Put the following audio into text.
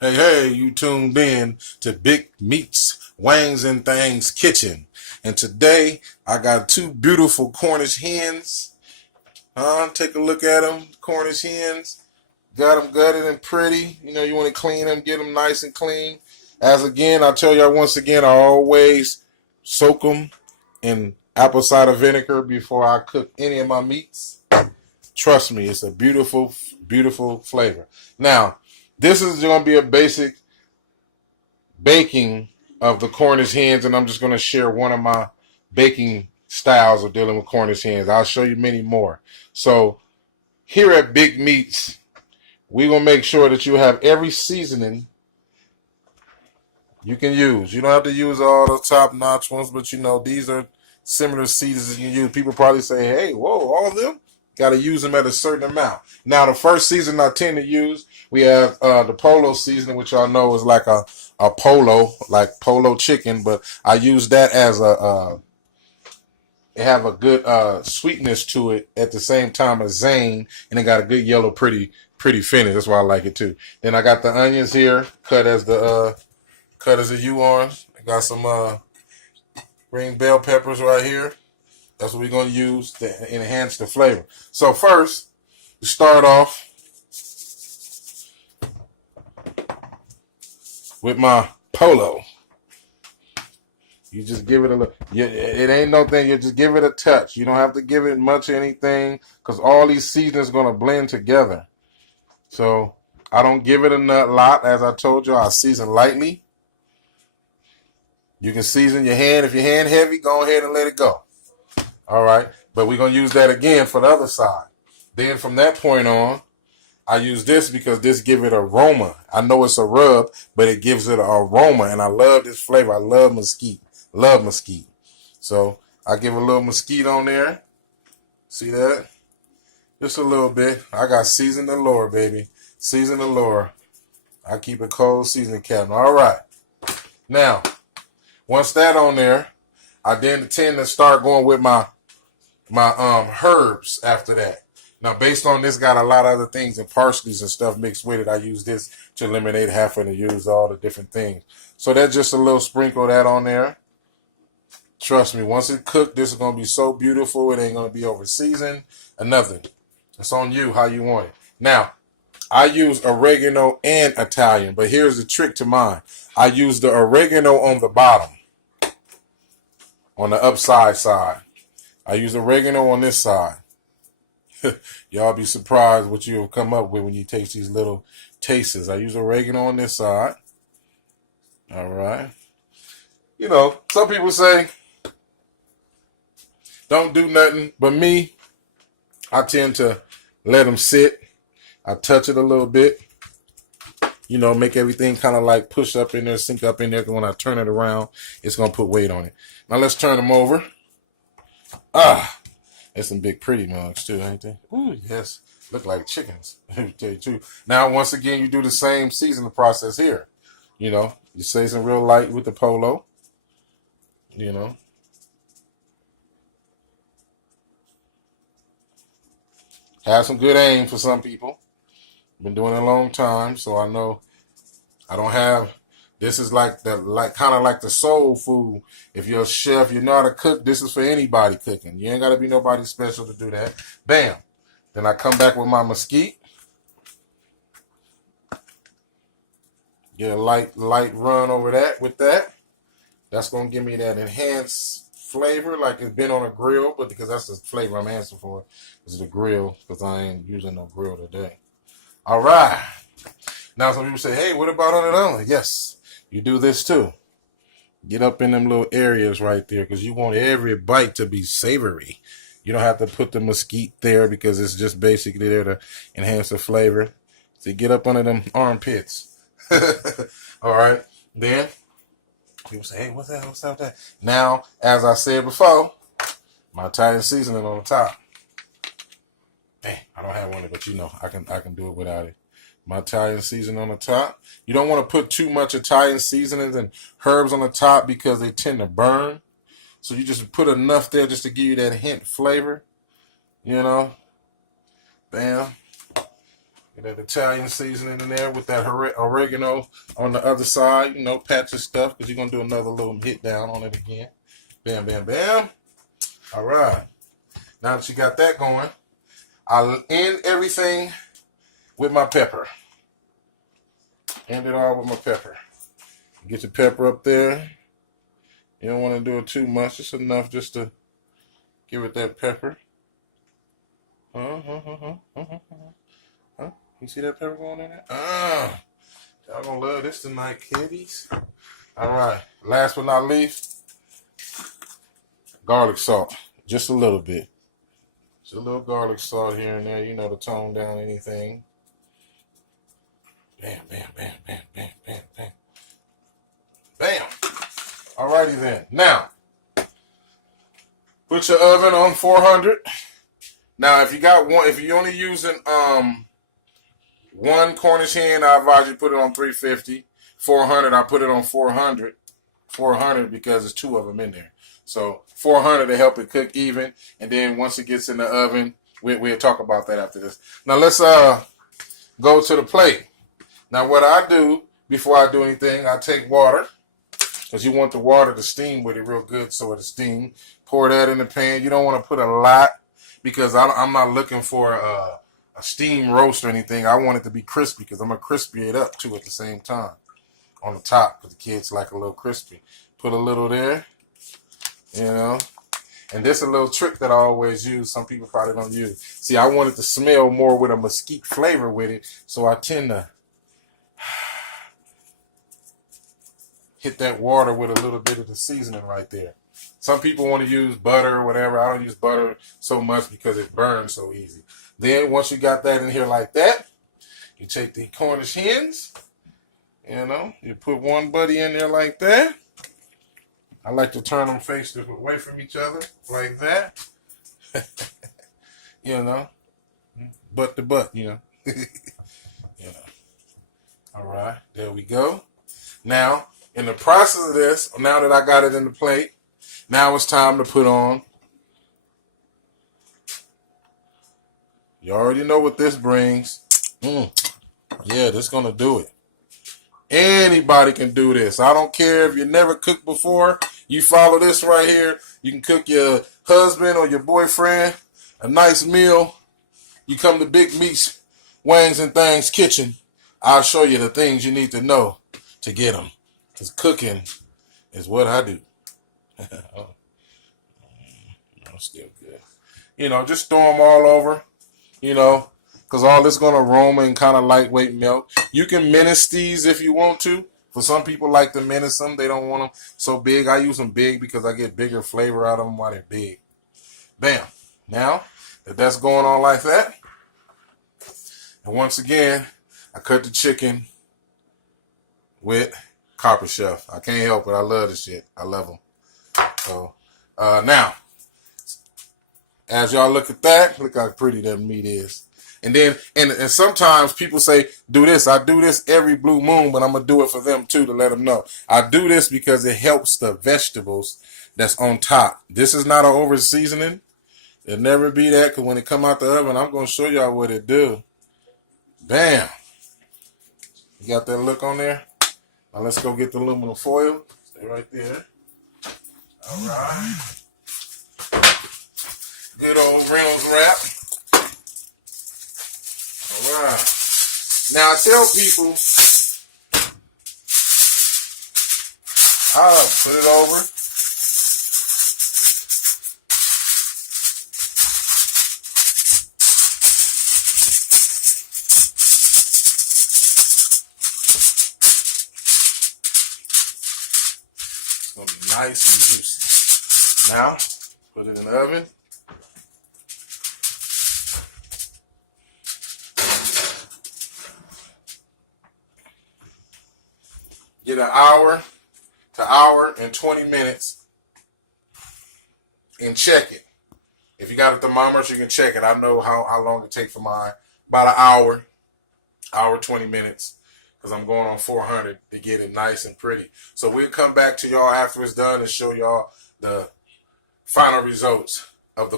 Hey, hey, you tuned in to Big Meats, Wangs and Things Kitchen. And today I got two beautiful Cornish hens. Take a look at them, Cornish hens. Got them gutted and pretty. You know, you want to clean them, get them nice and clean. As again, I'll tell y'all once again, I always soak them in apple cider vinegar before I cook any of my meats. Trust me, it's a beautiful, beautiful flavor. Now, this is going to be a basic baking of the Cornish hens, and I'm just going to share one of my baking styles of dealing with Cornish hens. I'll show you many more. So here at Big Meats, we're going to make sure that you have every seasoning you can use. You don't have to use all the top-notch ones, but you know, these are similar seasonings you can use. People probably say, hey, whoa, all of them? Got to use them at a certain amount. Now, the first season I tend to use, we have the polo seasoning, which y'all know is like a polo, like polo chicken, but I use that as it have a good sweetness to it at the same time as zane, and it got a good yellow, pretty finish. That's why I like it too. Then I got the onions here, cut as a U orange. I got some green bell peppers right here. That's what we're going to use to enhance the flavor. So first, we start off with my polo. You just give it a little. It ain't no thing. You just give it a touch. You don't have to give it much of anything because all these seasonings are going to blend together. So I don't give it a lot. As I told you, I season lightly. You can season your hand. If your hand heavy, go ahead and let it go. All right, but we're going to use that again for the other side. Then from that point on, I use this because this gives it aroma. I know it's a rub, but it gives it an aroma, and I love this flavor. I love mesquite. Love mesquite. So I give a little mesquite on there. See that? Just a little bit. I got seasoned allure, baby. Seasoned allure. I keep a cold seasoning cabinet. All right. Now, once that on there, I then tend to start going with my herbs after that. Now, based on this, got a lot of other things and parsleys and stuff mixed with it. I use this to eliminate having to use all the different things. So that's just a little sprinkle of that on there. Trust me, once it cooked, this is going to be so beautiful. It ain't going to be over seasoned or nothing. It's on you how you want it. Now, I use oregano and Italian, but here's the trick to mine. I use the oregano on the bottom, on the upside side. I use oregano on this side. Y'all be surprised what you'll come up with when you taste these little tastes. I use oregano on this side. All right. You know, some people say, don't do nothing. But me, I tend to let them sit. I touch it a little bit. You know, make everything kind of like push up in there, sink up in there. Because when I turn it around, it's going to put weight on it. Now let's turn them over. There's some big pretty mugs too, ain't they? Ooh, yes. Look like chickens. Tell you too. Now, once again, you do the same seasoning process here. You know, you season real light with the polo. You know. Have some good aim for some people. Been doing it a long time, so I know I don't have. This is like kind of like the soul food. If you're a chef, you know how to cook. This is for anybody cooking. You ain't got to be nobody special to do that. Bam. Then I come back with my mesquite. Get a light run over that with that. That's going to give me that enhanced flavor like it's been on a grill, but because that's the flavor I'm asking for is the grill because I ain't using no grill today. All right. Now some people say, hey, what about on it only? Yes. You do this too. Get up in them little areas right there because you want every bite to be savory. You don't have to put the mesquite there because it's just basically there to enhance the flavor. So get up under them armpits. All right. Then people say, hey, what's that? What's that? What's that? Now, as I said before, my Italian seasoning on the top. Hey, I don't have one, but you know, I can do it without it. My Italian seasoning on the top. You don't want to put too much Italian seasonings and herbs on the top because they tend to burn. So you just put enough there just to give you that hint flavor. You know? Bam. Get that Italian seasoning in there with that oregano on the other side. You know, pat your stuff because you're going to do another little hit down on it again. Bam, bam, bam. All right. Now that you got that going, I'll end everything with my pepper. End it all with my pepper. Get your pepper up there. You don't want to do it too much. Just enough just to give it that pepper. You see that pepper going in there? Y'all gonna love this tonight, kiddies. All right. Last but not least, garlic salt. Just a little bit. Just a little garlic salt here and there. You know, to tone down anything. Bam, bam, bam, bam, bam, bam, bam. Bam. Alrighty then. Now, put your oven on 400. Now, if you got one, if you're only using one Cornish hen, I advise you put it on 350. 400, I put it on 400. 400 because there's two of them in there. So 400 to help it cook even. And then once it gets in the oven, we'll talk about that after this. Now let's go to the plate. Now what I do before I do anything, I take water. Because you want the water to steam with it real good so it'll steam. Pour that in the pan. You don't want to put a lot because I'm not looking for a steam roast or anything. I want it to be crispy because I'm going to crispy it up too at the same time on the top because the kids like a little crispy. Put a little there, you know. And this is a little trick that I always use. Some people probably don't use. See, I want it to smell more with a mesquite flavor with it, so I tend to hit that water with a little bit of the seasoning right there. Some people want to use butter or whatever. I don't use butter so much because it burns so easy. Then once you got that in here like that, you take the Cornish hens, you know, you put one buddy in there like that. I like to turn them face away from each other like that. You know, butt to butt, you know. You know. All right, there we go. Now, in the process of this, now that I got it in the plate, now it's time to put on. You already know what this brings. Yeah, this is going to do it. Anybody can do this. I don't care if you never cooked before. You follow this right here. You can cook your husband or your boyfriend a nice meal. You come to Big Meats, Wangs and Things Kitchen. I'll show you the things you need to know to get them. Because cooking is what I do. Oh, still good. You know, just throw them all over. You know, because all this going to aroma and kind of lightweight milk. You can mince these if you want to. For some people like to mince them. They don't want them so big. I use them big because I get bigger flavor out of them while they're big. Bam. Now, if that's going on like that, and once again, I cut the chicken with Copper Chef. I can't help it. I love this shit. I love them. So, now, as y'all look at that, look how pretty that meat is. And then, and sometimes people say, do this. I do this every blue moon, but I'm going to do it for them too to let them know. I do this because it helps the vegetables that's on top. This is not an over seasoning. It'll never be that because when it come out the oven, I'm going to show y'all what it do. Bam. You got that look on there? Now let's go get the aluminum foil. Stay right there. All right. Good old Reynolds wrap. All right. Now I tell people, I'll put it over. It's going to be nice and juicy. Now, put it in the oven. Get an hour to hour and 20 minutes and check it. If you got a thermometer, you can check it. I know how long it takes for mine. About an hour 20 minutes, because I'm going on 400 to get it nice and pretty. So we'll come back to y'all after it's done and show y'all the final results of the